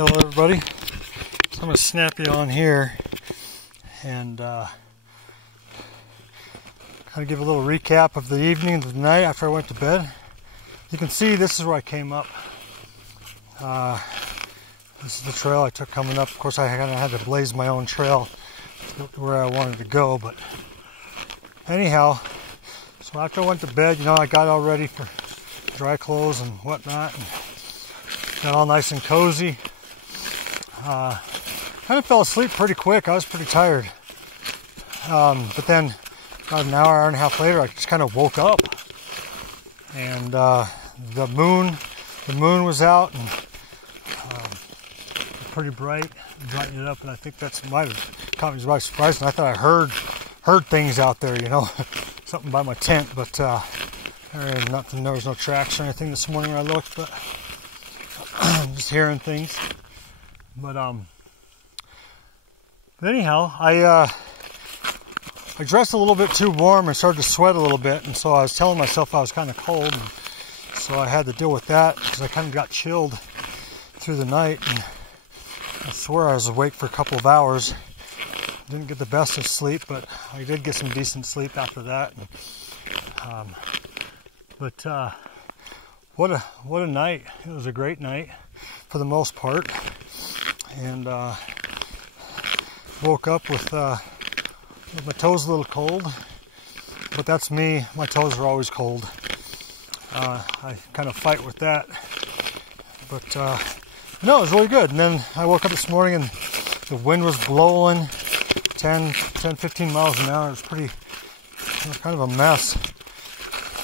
Hello everybody. So I'm going to snap you on here and kind of give a little recap of the evening and the night after I went to bed. You can see this is where I came up. This is the trail I took coming up. Of course I kind of had to blaze my own trail to where I wanted to go, but anyhow, so after I went to bed, you know, I got all ready for dry clothes and whatnot, and got all nice and cozy. Kind of fell asleep pretty quick. I was pretty tired. But then about an hour and a half later, I just kind of woke up, and the moon was out and pretty bright, brightened it up, and I think that's might have caught me by surprise. And I thought I heard things out there, you know, something by my tent, but nothing. There was no tracks or anything this morning when I looked, but just hearing things. But anyhow, I dressed a little bit too warm and started to sweat a little bit, and so I was telling myself I was kind of cold, and so I had to deal with that because I kind of got chilled through the night, and I swear I was awake for a couple of hours. Didn't get the best of sleep, but I did get some decent sleep after that. And, what a night! It was a great night for the most part, and woke up with my toes a little cold, but that's me. My toes are always cold. I kind of fight with that, but no, it was really good. And then I woke up this morning and the wind was blowing 10-15 miles an hour. It was kind of a mess.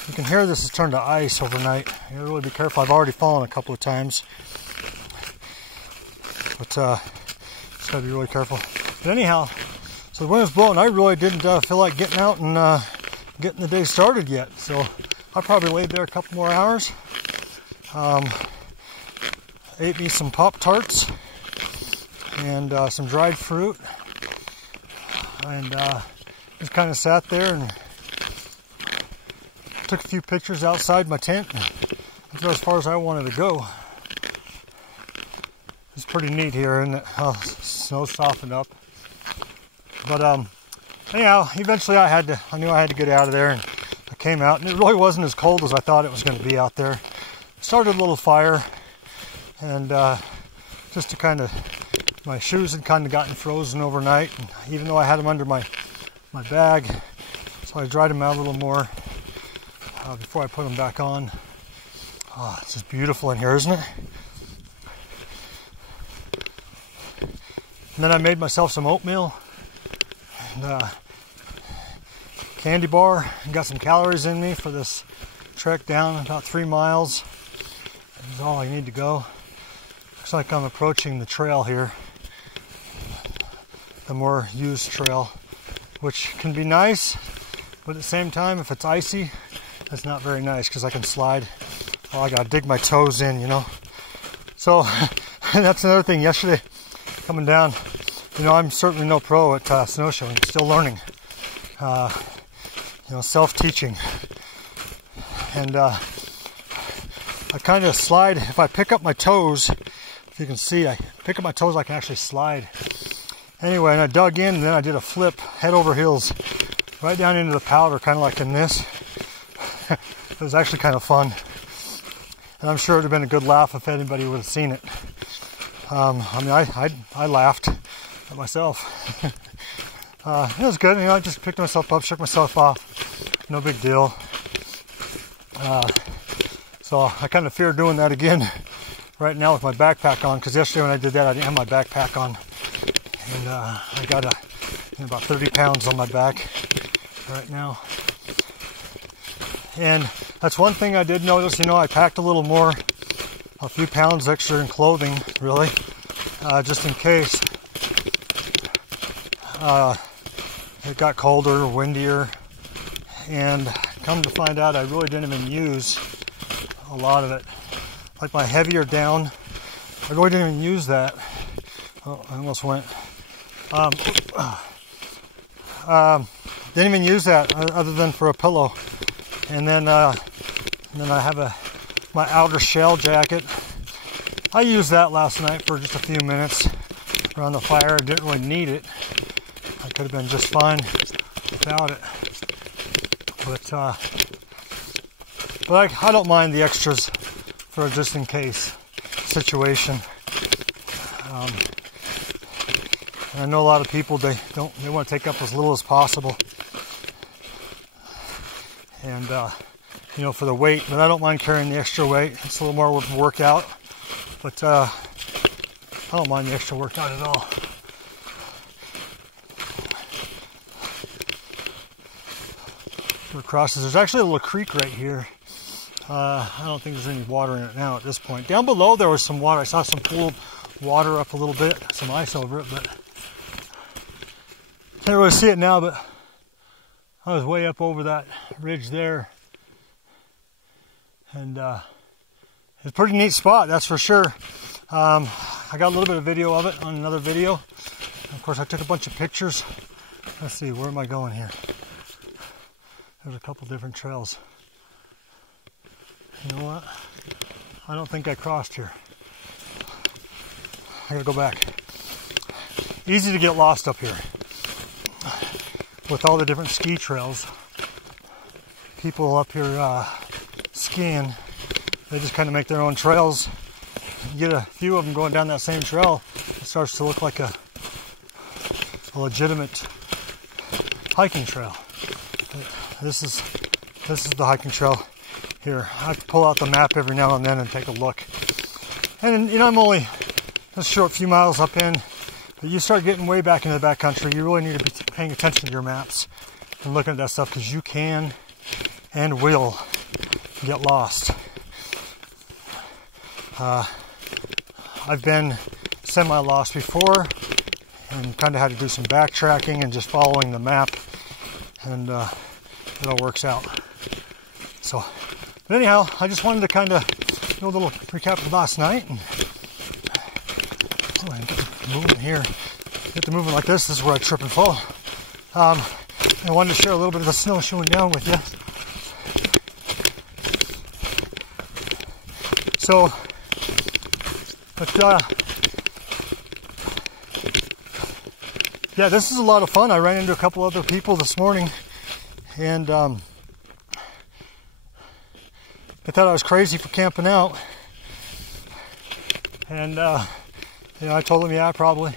You can hear this has turned to ice overnight. You gotta really be careful. I've already fallen a couple of times, but just gotta be really careful. But anyhow, so the wind was blowing. I really didn't feel like getting out and getting the day started yet. So I probably laid there a couple more hours. Ate me some Pop-Tarts and some dried fruit, and just kind of sat there and took a few pictures outside my tent. That's as far as I wanted to go. It's pretty neat here, isn't it? Oh, snow softened up. But anyhow, eventually I knew I had to get out of there, and I came out, and it really wasn't as cold as I thought it was going to be out there. Started a little fire, and just to kind of, my shoes had kind of gotten frozen overnight, and even though I had them under my bag, so I dried them out a little more before I put them back on. Oh, it's just beautiful in here, isn't it? And then I made myself some oatmeal and candy bar, and got some calories in me for this trek down about 3 miles. That's all I need to go. Looks like I'm approaching the trail here, the more used trail, which can be nice, but at the same time, if it's icy, that's not very nice because I can slide. Oh, I gotta dig my toes in, you know. So that's another thing. Yesterday, coming down, you know, I'm certainly no pro at snowshoeing. Still learning. You know, self-teaching, and I kind of slide. If I pick up my toes, if you can see, I pick up my toes, I can actually slide. Anyway, and I dug in, and then I did a flip, head over heels, right down into the powder, kind of like in this. It was actually kind of fun, and I'm sure it would have been a good laugh if anybody would have seen it. I mean, I laughed at myself. It was good. You know, I just picked myself up, shook myself off. No big deal. So I kind of fear doing that again right now with my backpack on, because yesterday when I did that, I didn't have my backpack on, and I got about 30 pounds on my back right now. And that's one thing I did notice. You know, I packed a little more, a few pounds extra in clothing, really, just in case it got colder or windier. And come to find out, I really didn't even use a lot of it. Like my heavier down, I really didn't even use that. Oh, I almost went. Didn't even use that other than for a pillow. And then I have my outer shell jacket. I used that last night for just a few minutes around the fire. I didn't really need it. I could have been just fine without it. But I don't mind the extras for a just in case situation. And I know a lot of people, they want to take up as little as possible. And you know, for the weight, but I don't mind carrying the extra weight. It's a little more of a workout, but I don't mind the extra workout at all. Crosses. There's actually a little creek right here. I don't think there's any water in it now at this point. Down below there was some water. I saw some pooled water up a little bit, some ice over it, but can't really see it now. But I was way up over that ridge there, and it's a pretty neat spot, that's for sure. I got a little bit of video of it on another video. Of course, I took a bunch of pictures. Let's see, where am I going here? There's a couple different trails. You know what? I don't think I crossed here. I gotta go back. Easy to get lost up here. With all the different ski trails. People up here skiing, they just kind of make their own trails. You get a few of them going down that same trail, it starts to look like a legitimate hiking trail. This is the hiking trail here. I have to pull out the map every now and then and take a look. And you know, I'm only a short few miles up in, but you start getting way back into the backcountry, you really need to be paying attention to your maps and looking at that stuff, because you can and will get lost. I've been semi-lost before and kind of had to do some backtracking and just following the map, and it all works out. So, but anyhow, I just wanted to kind of do a little recap of last night, and get moving here. Get the movement like this. This is where I trip and fall. I wanted to share a little bit of the snowshoeing down with you. So, but yeah, this is a lot of fun. I ran into a couple other people this morning, and I thought I was crazy for camping out. And you know, I told them, yeah, probably.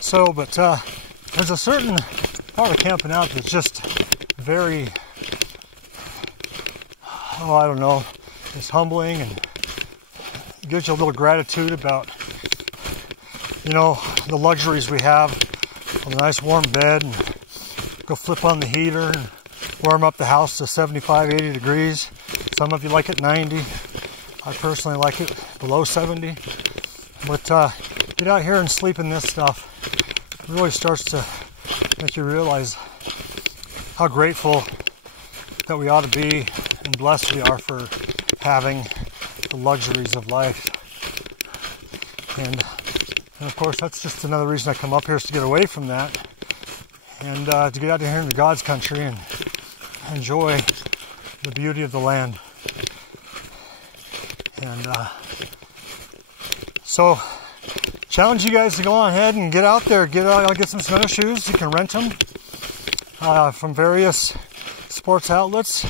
So, but there's a certain part of camping out that's just very, oh, I don't know, it's humbling, and gives you a little gratitude about, you know, the luxuries we have. A nice warm bed, and go flip on the heater and warm up the house to 75, 80 degrees. Some of you like it 90. I personally like it below 70. But get out here and sleep in this stuff. It really starts to make you realize how grateful that we ought to be and blessed we are for having the luxuries of life. And of course, that's just another reason I come up here, is to get away from that, and to get out here into God's country and enjoy the beauty of the land. And so, challenge you guys to go on ahead and get out there, get some snowshoes. You can rent them from various sports outlets.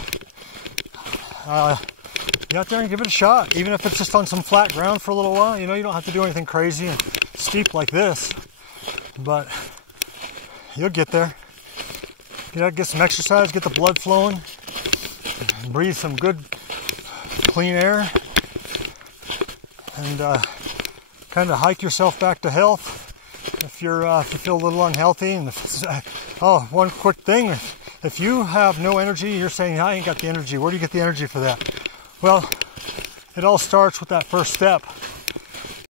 Get out there and give it a shot, even if it's just on some flat ground for a little while. You know, you don't have to do anything crazy and steep like this, but you'll get there. You know, get some exercise, get the blood flowing, breathe some good, clean air, and kind of hike yourself back to health if you feel a little unhealthy. And one quick thing: if you have no energy, you're saying, I ain't got the energy. Where do you get the energy for that? Well, it all starts with that first step.